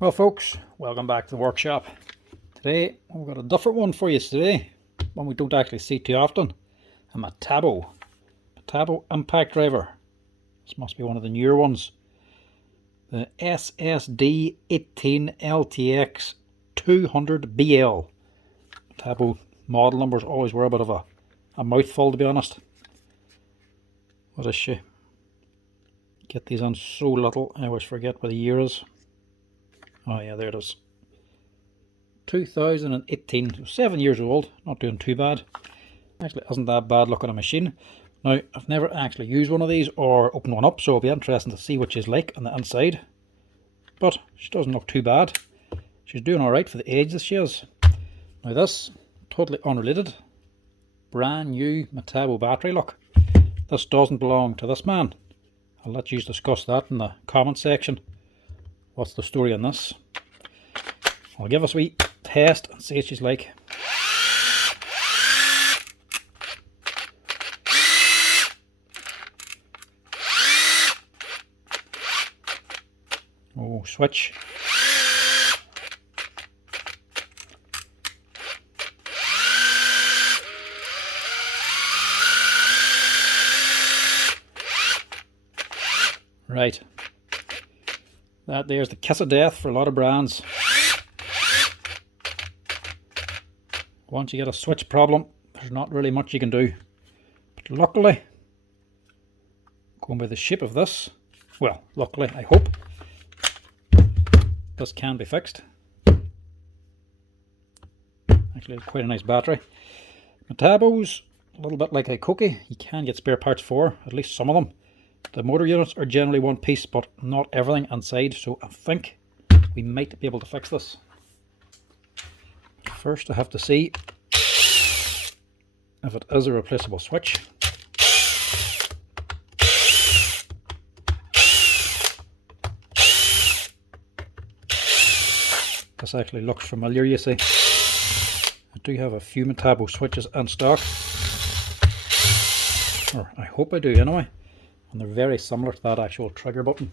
Well folks, welcome back to the workshop. Today we've got a different one for you today, one we don't actually see too often. A Metabo Impact driver. This must be one of the newer ones. The SSD 18LTX 200BL. Metabo model numbers always were a bit of a mouthful, to be honest. What is she? Get these on so little, I always forget what the year is. Oh yeah, there it is. 2018, 7 years old, not doing too bad. Actually, isn't that bad looking a machine. Now, I've never actually used one of these or opened one up, so it'll be interesting to see what she's like on the inside. But she doesn't look too bad. She's doing alright for the age that she is. Now this, totally unrelated, brand new Metabo battery, look. This doesn't belong to this man. I'll let you discuss that in the comment section. What's the story on this? I'll give us a wee test and see what she's like. Oh, switch. Right. There's the kiss of death for a lot of brands. Once you get a switch problem, there's not really much you can do. But luckily, going by the shape of this, well, luckily, I hope, this can be fixed. Actually, quite a nice battery. Metabos, a little bit like a Koki, you can get spare parts for, at least some of them. The motor units are generally one piece, but not everything inside, so I think we might be able to fix this. First, I have to see if it is a replaceable switch. This actually looks familiar, you see. I do have a few Metabo switches in stock, or I hope I do anyway. And they're very similar to that actual trigger button.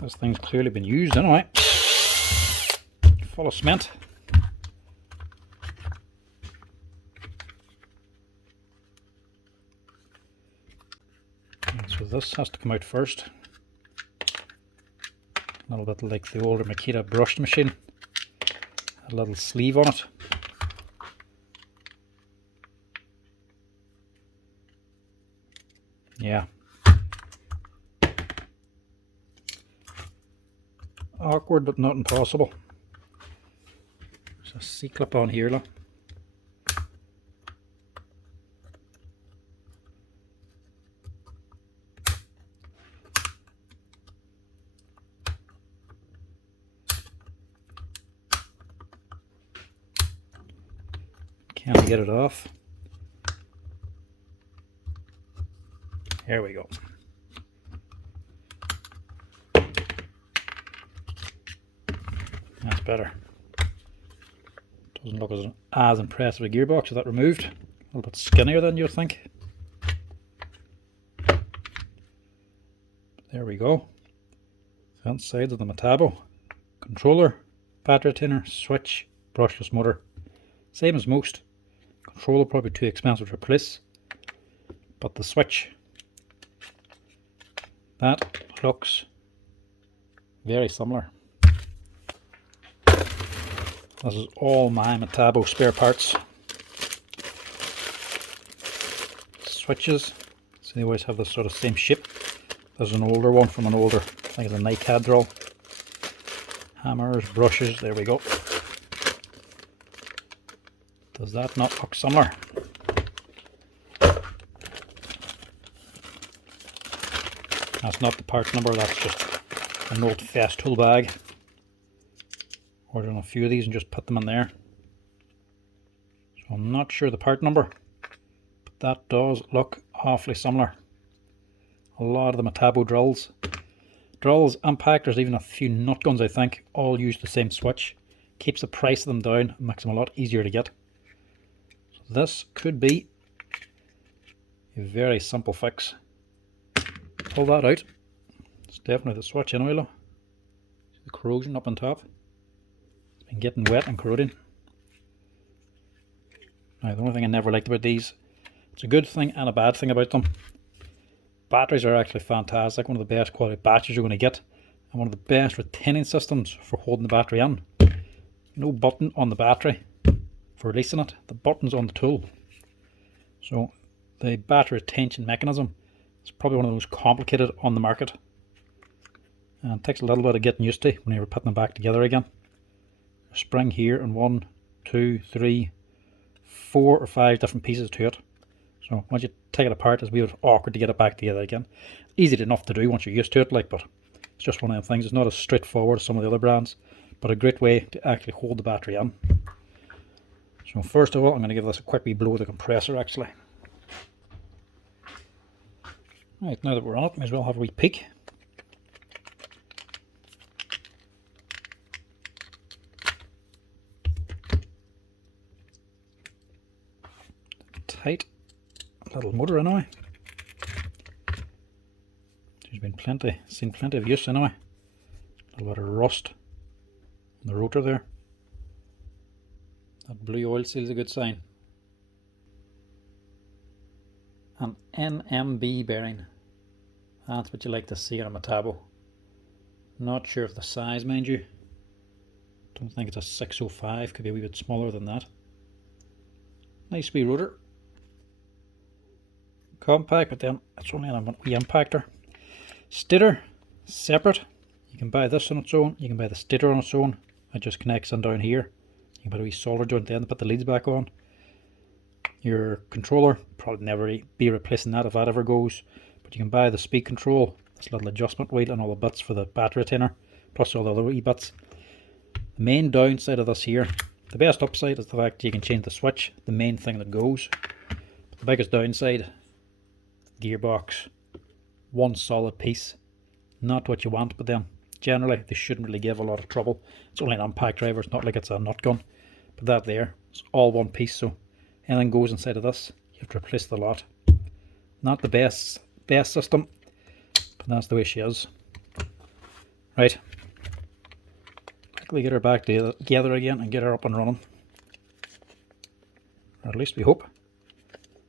This thing's clearly been used anyway. Full of cement. So this has to come out first. A little bit like the older Makita brushed machine. A little sleeve on it. Yeah. Awkward but not impossible. There's a C-clip on here, look. Can't get it off. There we go. That's better. Doesn't look as impressive a gearbox with that removed. A little bit skinnier than you'd think. There we go. The inside of the Metabo. Controller, battery retainer, switch, brushless motor. Same as most. Controller probably too expensive to replace. But the switch, that looks very similar. This is all my Metabo spare parts. Switches, so they always have this sort of same shape. There's an older one from an older, I think it's a NiCad drill. Hammers, brushes, there we go. Does that not look similar? That's not the part number, that's just an old fast tool bag. Ordered a few of these and just put them in there. So I'm not sure the part number, but that does look awfully similar. A lot of the Metabo drills Drills, impactors, even a few nut guns I think, all use the same switch. Keeps the price of them down and makes them a lot easier to get. So this could be a very simple fix. Pull that out. It's definitely the switch anyway, look. See the corrosion up on top. It's been getting wet and corroding. Now the only thing I never liked about these, it's a good thing and a bad thing about them. Batteries are actually fantastic, one of the best quality batteries you're going to get, and one of the best retaining systems for holding the battery in. No button on the battery for releasing it, the button's on the tool. So the battery retention mechanism is probably one of the most complicated on the market, and it takes a little bit of getting used to when you're putting them back together again. A spring here and 1, 2, 3, 4 or 5 different pieces to it. So once you take it apart, it's a bit awkward to get it back together again. Easy enough to do once you're used to it, like, but it's just one of them things. It's not as straightforward as some of the other brands, but a great way to actually hold the battery in. So first of all, I'm going to give this a quick wee blow with the compressor actually. Right, now that we're on it, may as well have a wee peek. Tight little motor anyway. There's been seen plenty of use anyway. A little bit of rust on the rotor there. That blue oil seal is a good sign. An NMB bearing. That's what you like to see on a Metabo. Not sure of the size, mind you. Don't think it's a 605, could be a wee bit smaller than that. Nice wee rotor. Compact, but then it's only on a wee impactor. Stator, separate. You can buy this on its own, you can buy the stator on its own. It just connects in down here. You can put a wee solder joint then to put the leads back on. Your controller, probably never be replacing that if that ever goes. But you can buy the speed control, this little adjustment wheel and all the bits for the battery retainer, plus all the other wee bits. The main downside of this here, the best upside is the fact that you can change the switch, the main thing that goes. But the biggest downside, gearbox, one solid piece, not what you want, but then generally they shouldn't really give a lot of trouble. It's only an impact driver, it's not like it's a nut gun, but that there, it's all one piece, so anything goes inside of this, you have to replace the lot. Not the best system, but that's the way she is. Right, quickly get her back together again and get her up and running, or at least we hope.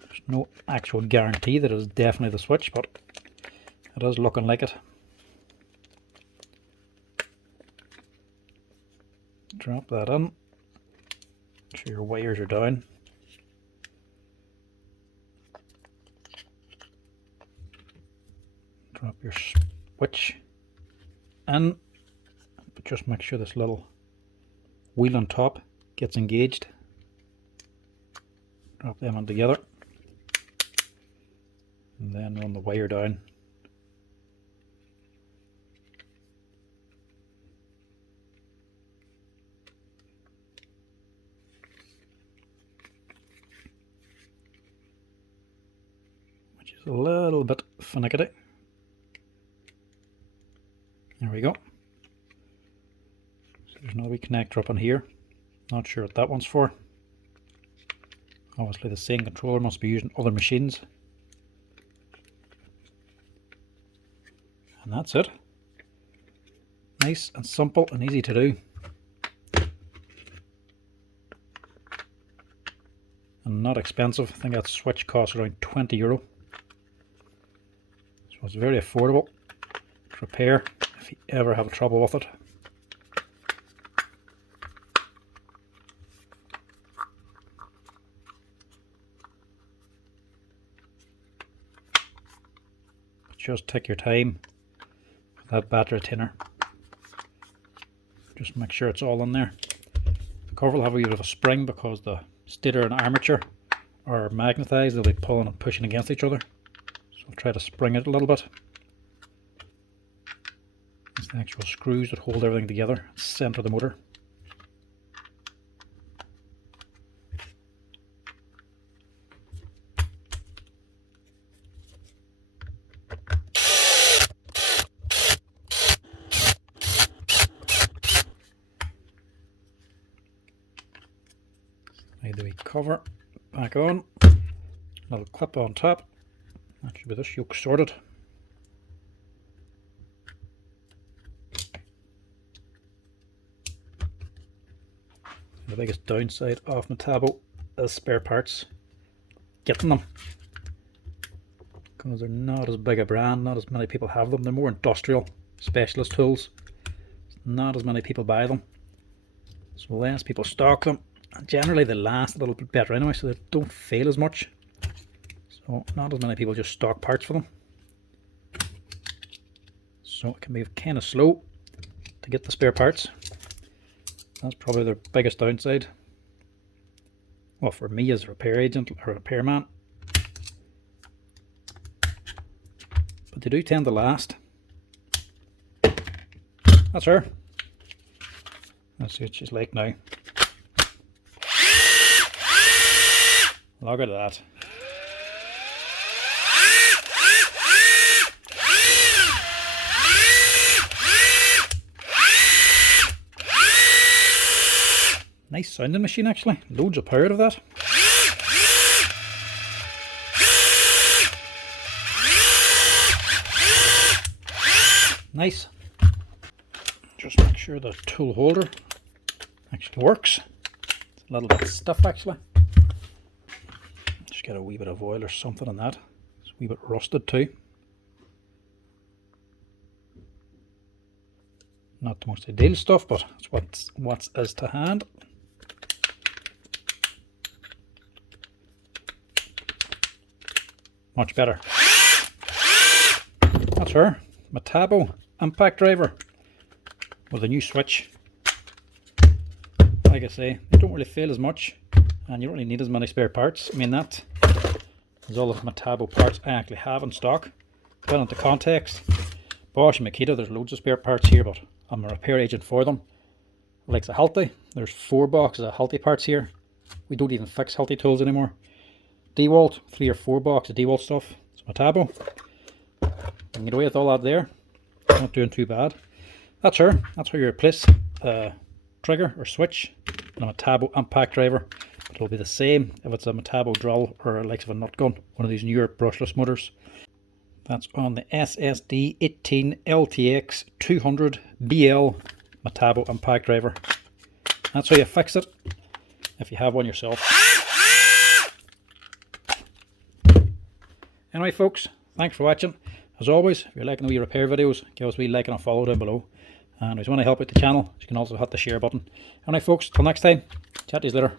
There's no actual guarantee that it is definitely the switch, but it is looking like it. Drop that in. Make sure your wires are down. Drop your switch in, but just make sure this little wheel on top gets engaged. Drop them in together. And then run the wire down. Which is a little bit finicky. There we go. So there's another wee connector up in here. Not sure what that one's for. Obviously the same controller must be using other machines. And that's it. Nice and simple and easy to do. And not expensive. I think that switch costs around €20. So it's very affordable to repair if you ever have trouble with it. Just take your time with that battery retainer. Just make sure it's all in there. The cover will have a bit of a spring because the stator and armature are magnetized. They'll be pulling and pushing against each other. So I'll try to spring it a little bit. It's the actual screws that hold everything together, center the motor. Need the wee cover back on. Little clip on top. That should be this yoke sorted. The biggest downside of Metabo is spare parts. Getting them. Because they're not as big a brand, not as many people have them. They're more industrial, specialist tools. Not as many people buy them. So less people stock them. And generally they last a little bit better anyway, so they don't fail as much. So not as many people just stock parts for them. So it can be kind of slow to get the spare parts. That's probably their biggest downside. Well, for me as a repair agent or repairman. But they do tend to last. That's her. Let's see what she's like now. Look at that. Nice sounding machine actually. Loads of power of that. Nice. Just make sure the tool holder actually works. It's a little bit stiff actually. Just get a wee bit of oil or something on that. It's a wee bit rusted too. Not the most ideal stuff, but it's what is to hand. Much better. That's her. Metabo Impact driver with a new switch. Like I say, they don't really fail as much, and you don't really need as many spare parts. I mean, that is all of the Metabo parts I actually have in stock. Well, into context, Bosch and Makita, there's loads of spare parts here, but I'm a repair agent for them. Like the Halti, there's 4 boxes of Halti parts here. We don't even fix Halti tools anymore. DeWalt, 3 or 4 boxes of DeWalt stuff. It's Metabo. And get away with all that there. Not doing too bad. That's her. That's how you replace the trigger or switch in a Metabo Impact driver. But it'll be the same if it's a Metabo drill or like of a nut gun, one of these newer brushless motors. That's on the SSD 18 LTX 200 BL Metabo Impact driver. That's how you fix it if you have one yourself. Anyway folks, thanks for watching. As always, if you're liking the wee repair videos, give us a wee like and a follow down below. And if you want to help out the channel, you can also hit the share button. Anyway folks, till next time, chat to you later.